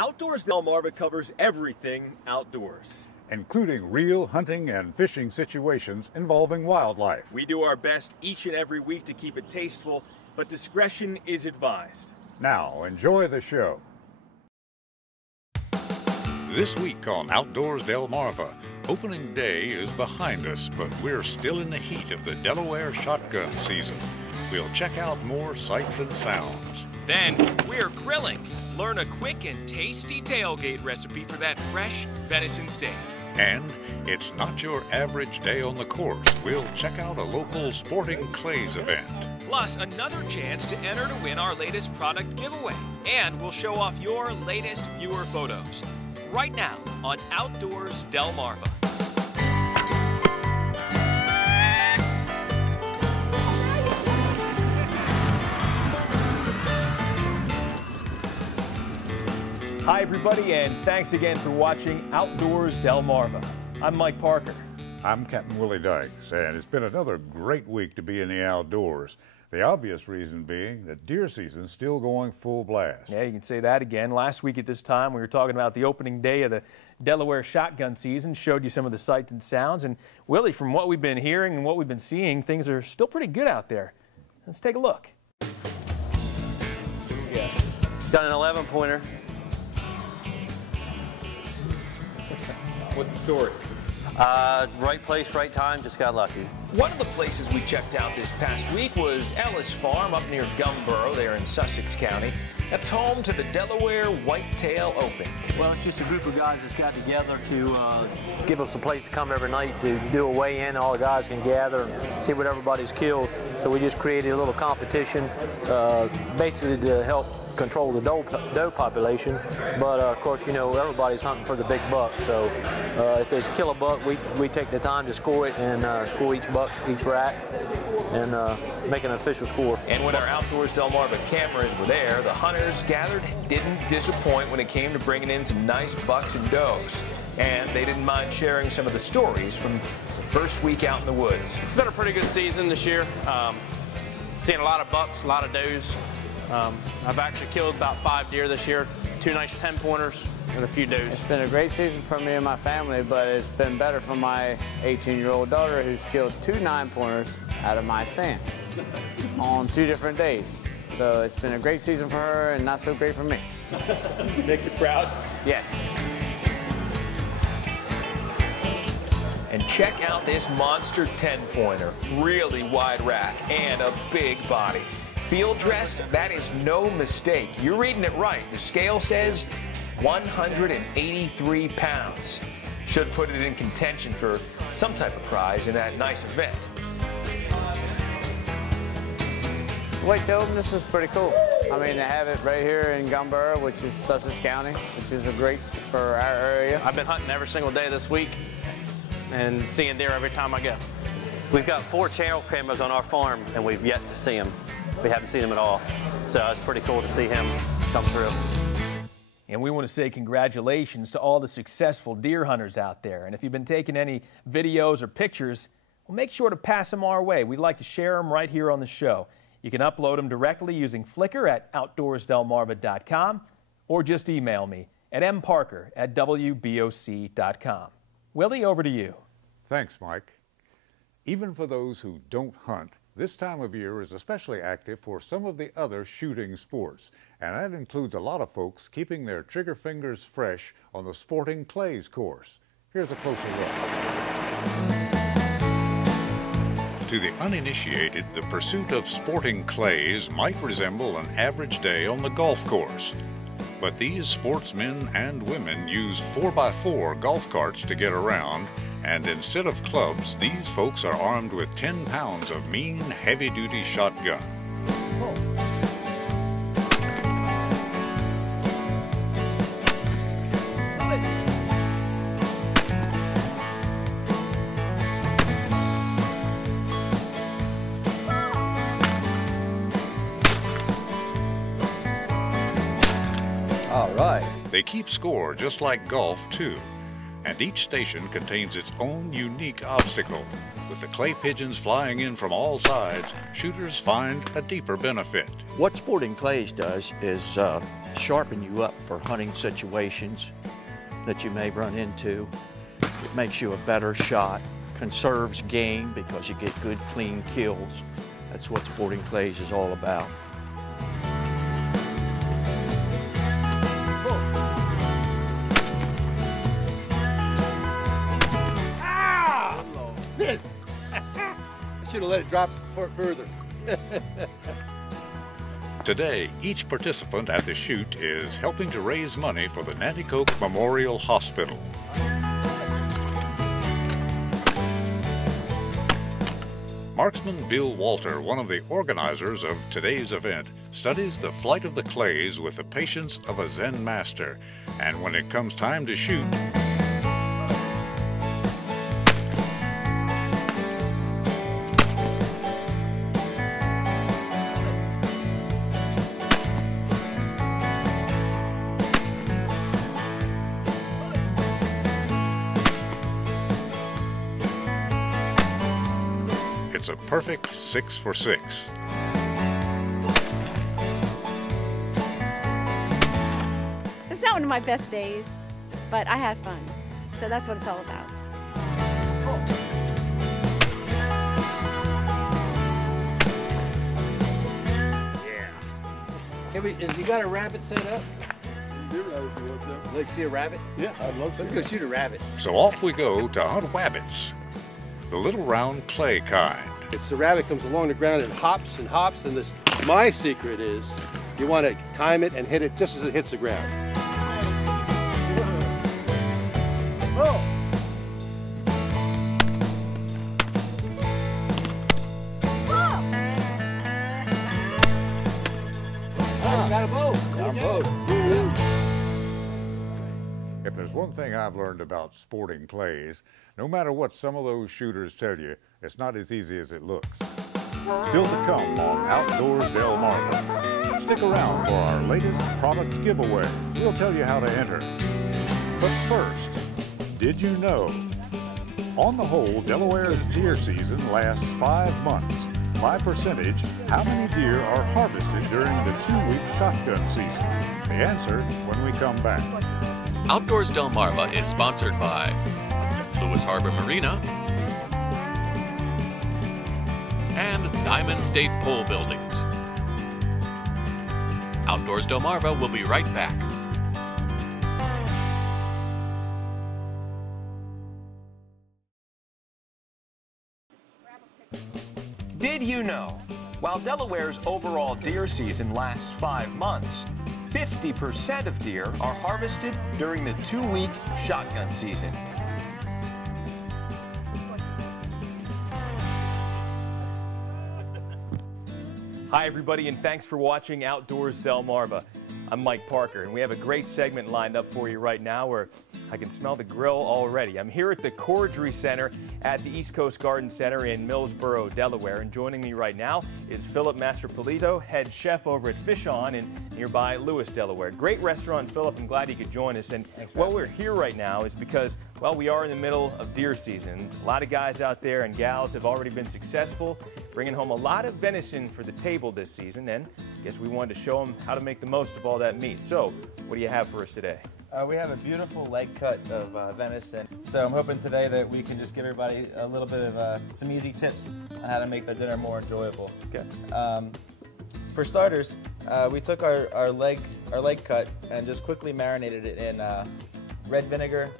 Outdoors Delmarva covers everything outdoors, including real hunting and fishing situations involving wildlife. We do our best each and every week to keep it tasteful, but discretion is advised. Now, enjoy the show. This week on Outdoors Delmarva, opening day is behind us, but we're still in the heat of the Delaware shotgun season. We'll check out more sights and sounds. Then we're grilling. Learn a quick and tasty tailgate recipe for that fresh venison steak. And it's not your average day on the course. We'll check out a local sporting clays event. Plus another chance to enter to win our latest product giveaway. And we'll show off your latest viewer photos. Right now on Outdoors Delmarva. Hi everybody, and thanks again for watching Outdoors Delmarva. I'm Mike Parker. I'm Captain Willie Dykes, and it's been another great week to be in the outdoors. The obvious reason being that deer season's still going full blast. Yeah, you can say that again. Last week at this time, we were talking about the opening day of the Delaware shotgun season, showed you some of the sights and sounds, and Willie, from what we've been hearing and what we've been seeing, things are still pretty good out there. Let's take a look. Yeah. Got an 11-pointer. What's the story? Right place, right time, just got lucky. One of the places we checked out this past week was Ellis Farm up near Gumboro there in Sussex County. That's home to the Delaware Whitetail Open. Well, it's just a group of guys that's got together to give us a place to come every night to do a weigh-in. All the guys can gather and see what everybody's killed. So we just created a little competition basically to help control the doe population, but of course, you know, everybody's hunting for the big buck. So if there's a kill a buck, we take the time to score it and score each buck, each rack, and make an official score. And when our Outdoors Delmarva cameras were there, the hunters gathered didn't disappoint when it came to bringing in some nice bucks and does. And they didn't mind sharing some of the stories from the first week out in the woods. It's been a pretty good season this year. Seeing a lot of bucks, a lot of does. I've actually killed about 5 deer this year, 2 nice 10-pointers, and a few does. It's been a great season for me and my family, but it's been better for my 18-year-old daughter who's killed 2 9-pointers out of my stand on 2 different days. So it's been a great season for her and not so great for me. Makes you proud? Yes. And check out this monster 10-pointer, really wide rack and a big body. Field dressed, that is no mistake. You're reading it right. The scale says 183 pounds. Should put it in contention for some type of prize in that nice event. Whitetail, this is pretty cool. I mean, to have it right here in Gumboro, which is Sussex County, which is great for our area. I've been hunting every single day this week and seeing deer every time I go. We've got 4 channel cameras on our farm, and we've yet to see them. We haven't seen him at all, so it's pretty cool to see him come through. And we want to say congratulations to all the successful deer hunters out there. And if you've been taking any videos or pictures, well, make sure to pass them our way. We'd like to share them right here on the show. You can upload them directly using Flickr at outdoorsdelmarva.com or just email me at mparker@wboc.com. Willie, over to you. Thanks, Mike. Even for those who don't hunt, this time of year is especially active for some of the other shooting sports, and that includes a lot of folks keeping their trigger fingers fresh on the sporting clays course. Here's a closer look. To the uninitiated, the pursuit of sporting clays might resemble an average day on the golf course. But these sportsmen and women use 4x4 golf carts to get around, and instead of clubs, these folks are armed with 10 pounds of mean, heavy-duty shotgun. All right. They keep score just like golf, too. and each station contains its own unique obstacle. With the clay pigeons flying in from all sides, shooters find a deeper benefit. What Sporting Clays does is sharpen you up for hunting situations that you may run into. It makes you a better shot, conserves game because you get good, clean kills. That's what Sporting Clays is all about. Ah! Missed. I should have let it drop further. Today, each participant at the shoot is helping to raise money for the Nanticoke Memorial Hospital. Marksman Bill Walter, one of the organizers of today's event, studies the flight of the clays with the patience of a Zen master. And when it comes time to shoot, it's a perfect 6 for 6. It's not one of my best days, but I had fun. So that's what it's all about. Yeah. You got a rabbit set up? Let's see a rabbit? Yeah, I'd love to. Let's go shoot a rabbit. So off we go to hunt wabbits, the little round clay kind. It's the rabbit comes along the ground and hops, and this. My secret is you want to time it and hit it just as it hits the ground. Oh. Oh, you got a bow. Got a bow. If there's one thing I've learned about Sporting Clays, no matter what some of those shooters tell you, it's not as easy as it looks. Still to come on Outdoors Delmarva. Stick around for our latest product giveaway. We'll tell you how to enter. But first, did you know? On the whole, Delaware's deer season lasts 5 months. By percentage, how many deer are harvested during the 2-week shotgun season? The answer when we come back. Outdoors Delmarva is sponsored by Lewis Harbor Marina and Diamond State Pole Buildings. Outdoors Delmarva will be right back. Did you know? While Delaware's overall deer season lasts 5 months, 50% of deer are harvested during the 2-week shotgun season. Hi, everybody, and thanks for watching Outdoors Delmarva. I'm Mike Parker, and we have a great segment lined up for you right now where I can smell the grill already. I'm here at the Cordery Center at the East Coast Garden Center in Millsboro, Delaware, and joining me right now is Philip Mastropolito, head chef over at Fish On in nearby Lewis, Delaware. Great restaurant, Philip. I'm glad you could join us. And what we're here right now is because, well, we are in the middle of deer season. A lot of guys out there and gals have already been successful, bringing home a lot of venison for the table this season, and I guess we wanted to show them how to make the most of all that meat. So, what do you have for us today? We have a beautiful leg cut of venison, so I'm hoping today that we can just give everybody a little bit of some easy tips on how to make their dinner more enjoyable. Okay. For starters, we took our leg cut and just quickly marinated it in red vinegar,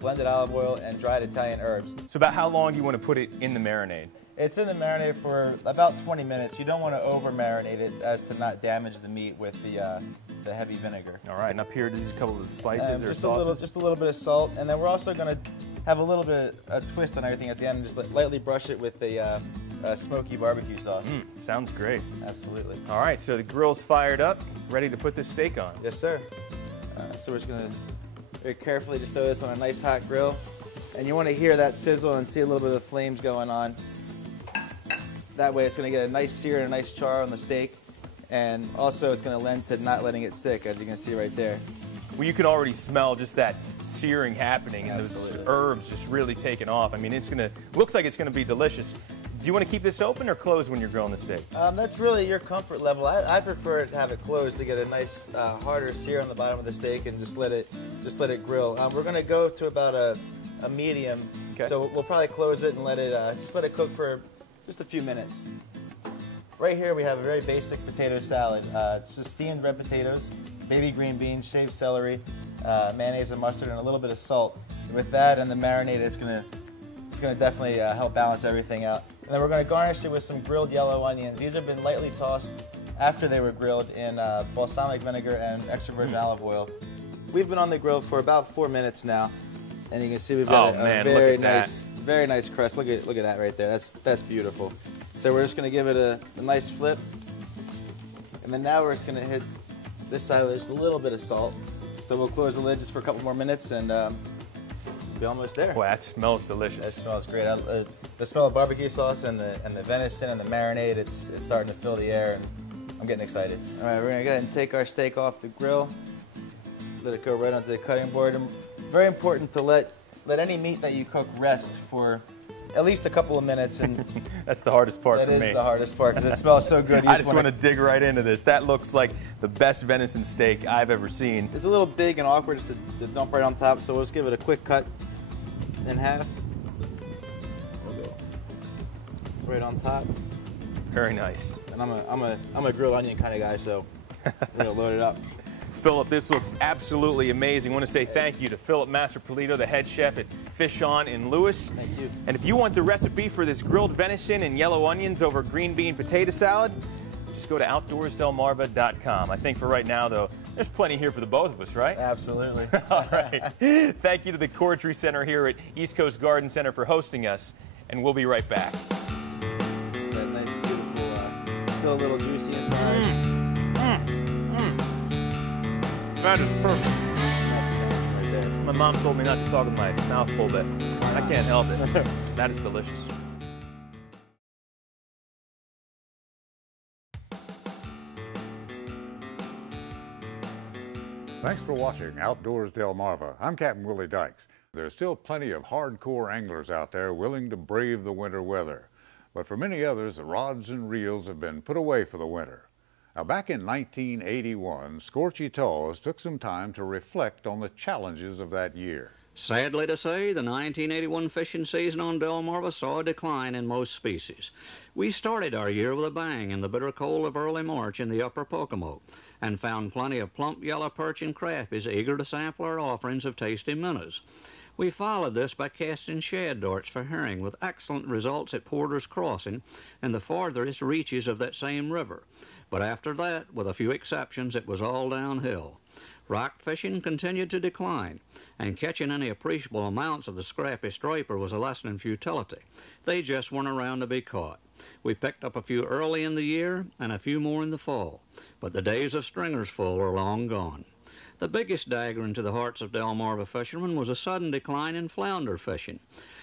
blended olive oil, and dried Italian herbs. So about how long do you want to put it in the marinade? It's in the marinade for about 20 minutes. You don't want to over-marinate it as to not damage the meat with the heavy vinegar. All right, and up here, this is a couple of spices or sauces? Just a little bit of salt, and then we're also going to have a little bit of a twist on everything at the end and just lightly brush it with a smoky barbecue sauce. Sounds great. Absolutely. All right, so the grill's fired up, ready to put this steak on. Yes, sir. So we're just going to very carefully just throw this on a nice hot grill. And you want to hear that sizzle and see a little bit of the flames going on. That way it's going to get a nice sear and a nice char on the steak. And also it's going to lend to not letting it stick, as you can see right there. Well, you can already smell just that searing happening and those herbs just really taking off. I mean, looks like it's gonna be delicious. Do you want to keep this open or closed when you're grilling the steak? That's really your comfort level. I prefer to have it closed to get a nice harder sear on the bottom of the steak and just let it grill. We're going to go to about a medium, so we'll probably close it and let it just let it cook for just a few minutes. Right here we have a very basic potato salad. It's just steamed red potatoes, baby green beans, shaved celery, mayonnaise and mustard, and a little bit of salt. And with that and the marinade, it's going to definitely help balance everything out. And then we're going to garnish it with some grilled yellow onions. These have been lightly tossed after they were grilled in balsamic vinegar and extra virgin olive oil. We've been on the grill for about 4 minutes now, and you can see we've got a very nice crust. Look at that right there. That's beautiful. So we're just going to give it a nice flip, and then now we're just going to hit this side with just a little bit of salt. So we'll close the lid just for a couple more minutes, and be almost there. Well, that smells delicious. That smells great. The smell of barbecue sauce and the venison and the marinade, it's starting to fill the air, and I'm getting excited. All right, we're gonna go ahead and take our steak off the grill. Let it go right onto the cutting board. And very important to let any meat that you cook rest for at least a couple of minutes. And that's the hardest part for me. That is the hardest part because it smells so good. I just want to dig right into this. That looks like the best venison steak I've ever seen. It's a little big and awkward just to dump right on top, so we'll just give it a quick cut in half. We'll go right on top. Very nice. And I'm a grilled onion kind of guy, so we're gonna load it up. Philip, this looks absolutely amazing. I want to say thank you to Philip Mastropolito, the head chef at Fish On in Lewis. Thank you. And if you want the recipe for this grilled venison and yellow onions over green bean potato salad, just go to outdoorsdelmarva.com. I think for right now, though, there's plenty here for the both of us, right? Absolutely. All right. Thank you to the Cordry Center here at East Coast Garden Center for hosting us, and we'll be right back. That nice, beautiful, still a little juicy inside. That is perfect. Right there. My mom told me not to talk with my mouth full, but I can't help it. That is delicious. Thanks for watching Outdoors Delmarva. I'm Captain Willie Dykes. There's still plenty of hardcore anglers out there willing to brave the winter weather. But for many others, the rods and reels have been put away for the winter. Now, back in 1981, Scorchy Taws took some time to reflect on the challenges of that year. Sadly to say, the 1981 fishing season on Delmarva saw a decline in most species. We started our year with a bang in the bitter cold of early March in the upper Pocomoke and found plenty of plump yellow perch and crappies eager to sample our offerings of tasty minnows. We followed this by casting shad darts for herring with excellent results at Porter's Crossing and the farthest reaches of that same river. But after that, with a few exceptions, it was all downhill. Rock fishing continued to decline, and catching any appreciable amounts of the scrappy striper was a lesson in futility. They just weren't around to be caught. We picked up a few early in the year and a few more in the fall, but the days of stringers full are long gone. The biggest dagger into the hearts of Delmarva fishermen was a sudden decline in flounder fishing.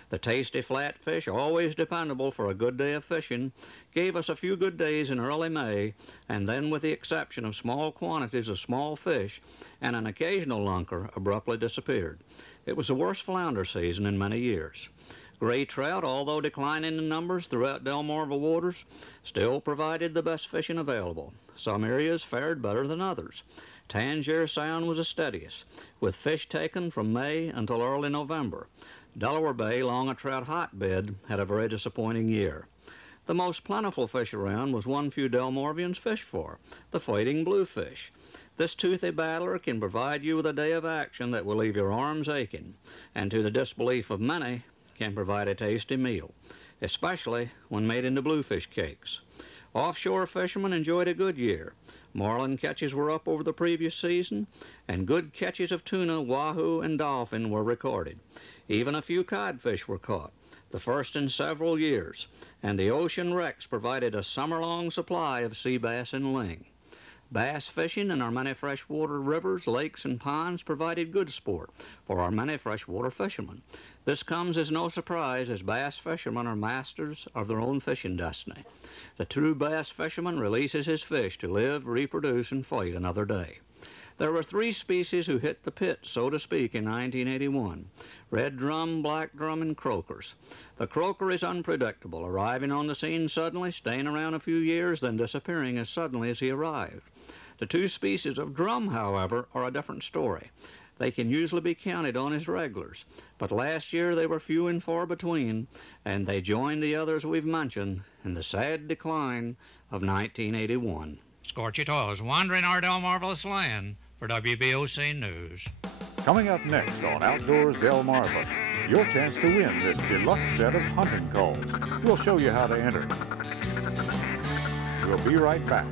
The tasty flatfish, always dependable for a good day of fishing, gave us a few good days in early May, and then with the exception of small quantities of small fish and an occasional lunker, abruptly disappeared. It was the worst flounder season in many years. Gray trout, although declining in numbers throughout Delmarva waters, still provided the best fishing available. Some areas fared better than others. Tangier Sound was the steadiest, with fish taken from May until early November. Delaware Bay, long a trout hotbed, had a very disappointing year. The most plentiful fish around was one few Delmarvians fish for, the fighting bluefish. This toothy battler can provide you with a day of action that will leave your arms aching, and to the disbelief of many, can provide a tasty meal, especially when made into bluefish cakes. Offshore fishermen enjoyed a good year. Marlin catches were up over the previous season, and good catches of tuna, wahoo, and dolphin were recorded. Even a few codfish were caught, the first in several years, and the ocean wrecks provided a summer-long supply of sea bass and ling. Bass fishing in our many freshwater rivers, lakes, and ponds provided good sport for our many freshwater fishermen. This comes as no surprise, as bass fishermen are masters of their own fishing destiny. The true bass fisherman releases his fish to live, reproduce, and fight another day. There were 3 species who hit the pit, so to speak, in 1981. Red drum, black drum, and croakers. The croaker is unpredictable, arriving on the scene suddenly, staying around a few years, then disappearing as suddenly as he arrived. The 2 species of drum, however, are a different story. They can usually be counted on as regulars, but last year they were few and far between, and they joined the others we've mentioned in the sad decline of 1981. Scorchy Toes, wandering our Delmarva land for WBOC News. Coming up next on Outdoors Delmarva, your chance to win this deluxe set of hunting calls. We'll show you how to enter. We'll be right back.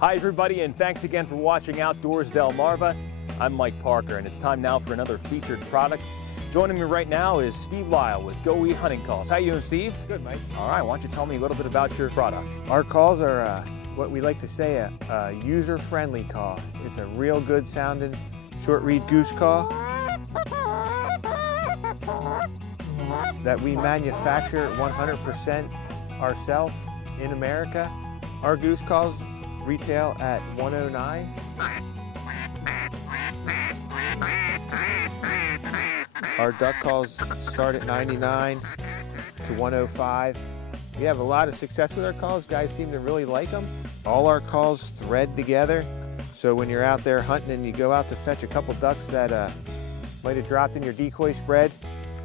Hi everybody, and thanks again for watching Outdoors Delmarva. I'm Mike Parker, and it's time now for another featured product. Joining me right now is Steve Lyle with Go Eat Hunting Calls. How you doing, Steve? Good, Mike. All right, why don't you tell me a little bit about your product? Our calls are what we like to say a user-friendly call. It's a real good sounding short reed goose call that we manufacture 100% ourselves in America. Our goose calls retail at $109. Our duck calls start at $99 to $105. We have a lot of success with our calls. Guys seem to really like them. All our calls thread together, so when you're out there hunting and you go out to fetch a couple ducks that might have dropped in your decoy spread,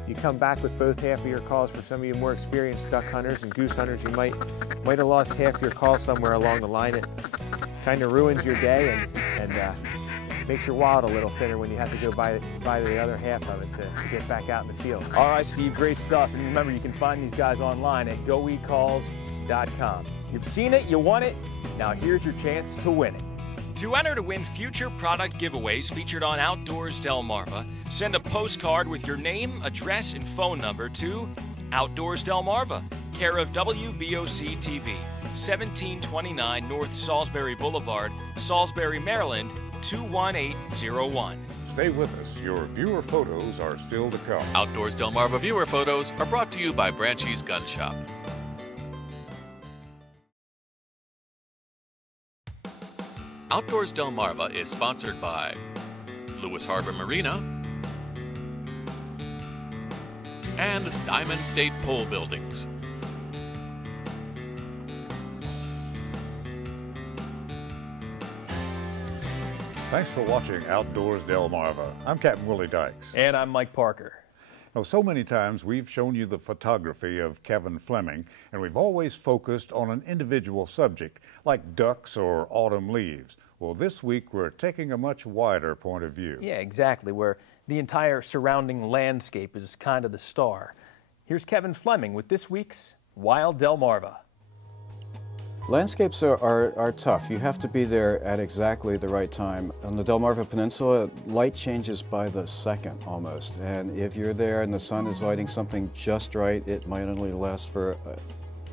you come back with both half of your calls. For some of you more experienced duck hunters and goose hunters, you might have lost half your call somewhere along the line. It kind of ruins your day and makes your wallet a little thinner when you have to go buy the other half of it to get back out in the field. All right, Steve, great stuff. And remember, you can find these guys online at goeatcalls.com. You've seen it, you want it, now here's your chance to win it. To enter to win future product giveaways featured on Outdoors Delmarva, send a postcard with your name, address, and phone number to Outdoors Delmarva, care of WBOC TV, 1729 North Salisbury Boulevard, Salisbury, Maryland, 21801. Stay with us. Your viewer photos are still to come. Outdoors Delmarva viewer photos are brought to you by Branchie's Gun Shop. Outdoors Delmarva is sponsored by Lewis Harbor Marina and Diamond State Pole Buildings. Thanks for watching Outdoors Delmarva. I'm Captain Willie Dykes. And I'm Mike Parker. Now, so many times we've shown you the photography of Kevin Fleming, and we've always focused on an individual subject, like ducks or autumn leaves. Well, this week we're taking a much wider point of view. Yeah, exactly, where the entire surrounding landscape is kind of the star. Here's Kevin Fleming with this week's Wild Delmarva. Landscapes are tough. You have to be there at exactly the right time. On the Delmarva Peninsula, light changes by the second almost. And if you're there and the sun is lighting something just right, it might only last for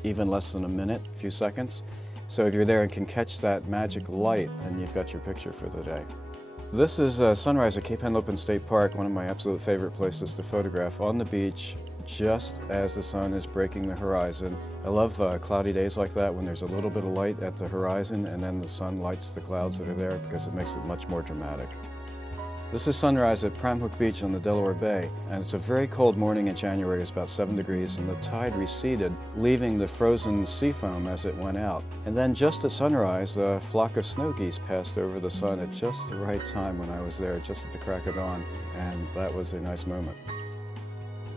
even less than a minute, a few seconds. So if you're there and can catch that magic light, then you've got your picture for the day. This is sunrise at Cape Henlopen State Park, one of my absolute favorite places to photograph, on the beach, just as the sun is breaking the horizon. I love cloudy days like that when there's a little bit of light at the horizon and then the sun lights the clouds that are there because it makes it much more dramatic. This is sunrise at Pramhook Beach on the Delaware Bay, and it's a very cold morning in January. It's about 7 degrees and the tide receded, leaving the frozen sea foam as it went out. And then just at sunrise, a flock of snow geese passed over the sun at just the right time when I was there, just at the crack of dawn, and that was a nice moment.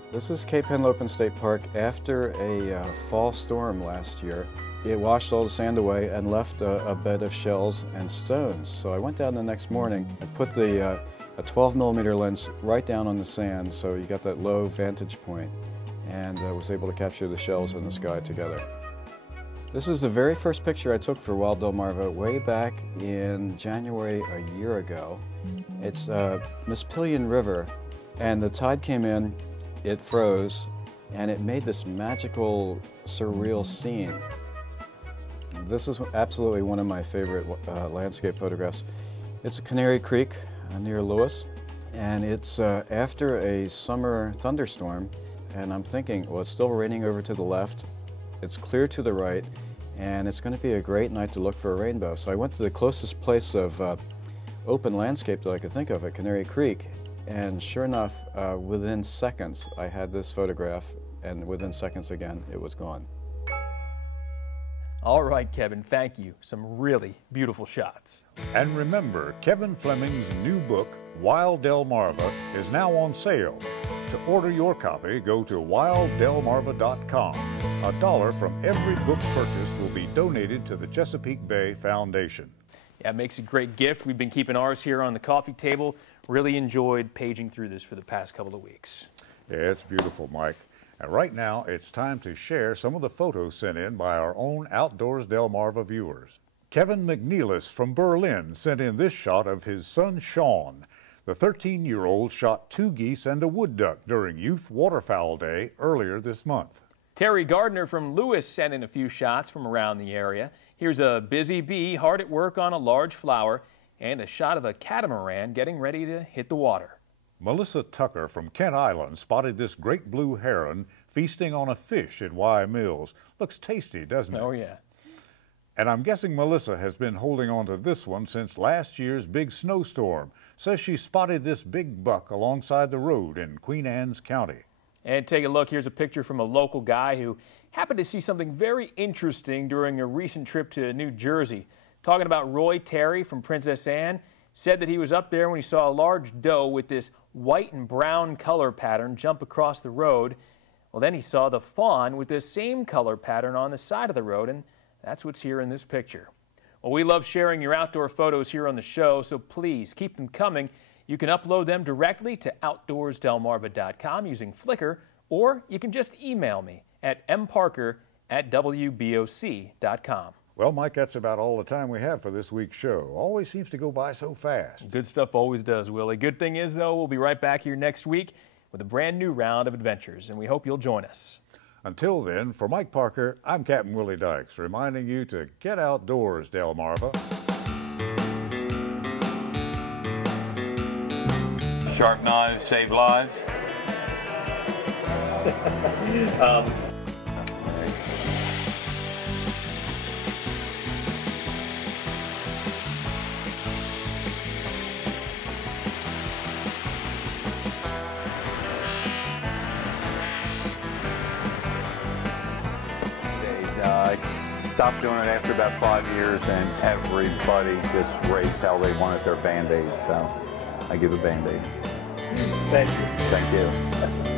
This is Cape Henlopen State Park after a fall storm last year. It washed all the sand away and left a bed of shells and stones. So I went down the next morning and put a 12mm lens right down on the sand, so you got that low vantage point, and was able to capture the shells in the sky together. This is the very first picture I took for Wild Delmarva way back in January a year ago. It's Mispillion River, and the tide came in. It froze, and it made this magical, surreal scene. This is absolutely one of my favorite landscape photographs. It's a Canary Creek near Lewis, And it's after a summer thunderstorm, and I'm thinking, well, it's still raining over to the left, it's clear to the right, and it's going to be a great night to look for a rainbow. So I went to the closest place of open landscape that I could think of at Canary Creek, and sure enough, within seconds, I had this photograph, and within seconds again, it was gone. All right, Kevin, thank you. Some really beautiful shots. And remember, Kevin Fleming's new book, Wild Delmarva, is now on sale. To order your copy, go to wilddelmarva.com. $1 from every book purchased will be donated to the Chesapeake Bay Foundation. Yeah, it makes a great gift. We've been keeping ours here on the coffee table. Really enjoyed paging through this for the past couple of weeks. Yeah, it's beautiful, Mike. And right now, it's time to share some of the photos sent in by our own Outdoors Delmarva viewers. Kevin McNeilis from Berlin sent in this shot of his son, Sean. The 13-year-old shot 2 geese and a wood duck during Youth Waterfowl Day earlier this month. Terry Gardner from Lewis sent in a few shots from around the area. Here's a busy bee hard at work on a large flower and a shot of a catamaran getting ready to hit the water. Melissa Tucker from Kent Island spotted this great blue heron feasting on a fish at Y Mills. Looks tasty, doesn't it? Oh, yeah. And I'm guessing Melissa has been holding on to this one since last year's big snowstorm. Says she spotted this big buck alongside the road in Queen Anne's County. And take a look. Here's a picture from a local guy who happened to see something very interesting during a recent trip to New Jersey. Talking about Roy Terry from Princess Anne, said that he was up there when he saw a large doe with this white and brown color pattern jump across the road. Well, then he saw the fawn with this same color pattern on the side of the road, and that's what's here in this picture. Well, we love sharing your outdoor photos here on the show, so please keep them coming. You can upload them directly to outdoorsdelmarva.com using Flickr, or you can just email me at mparker@wboc.com. Well, Mike, that's about all the time we have for this week's show. Always seems to go by so fast. Good stuff always does, Willie. Good thing is, though, we'll be right back here next week with a brand new round of adventures, and we hope you'll join us. Until then, for Mike Parker, I'm Captain Willie Dykes, reminding you to get outdoors, Delmarva. Sharp knives save lives. I stopped doing it after about 5 years, and everybody just rates how they wanted their Band-Aid, so I give a Band-Aid. Thank you. Thank you.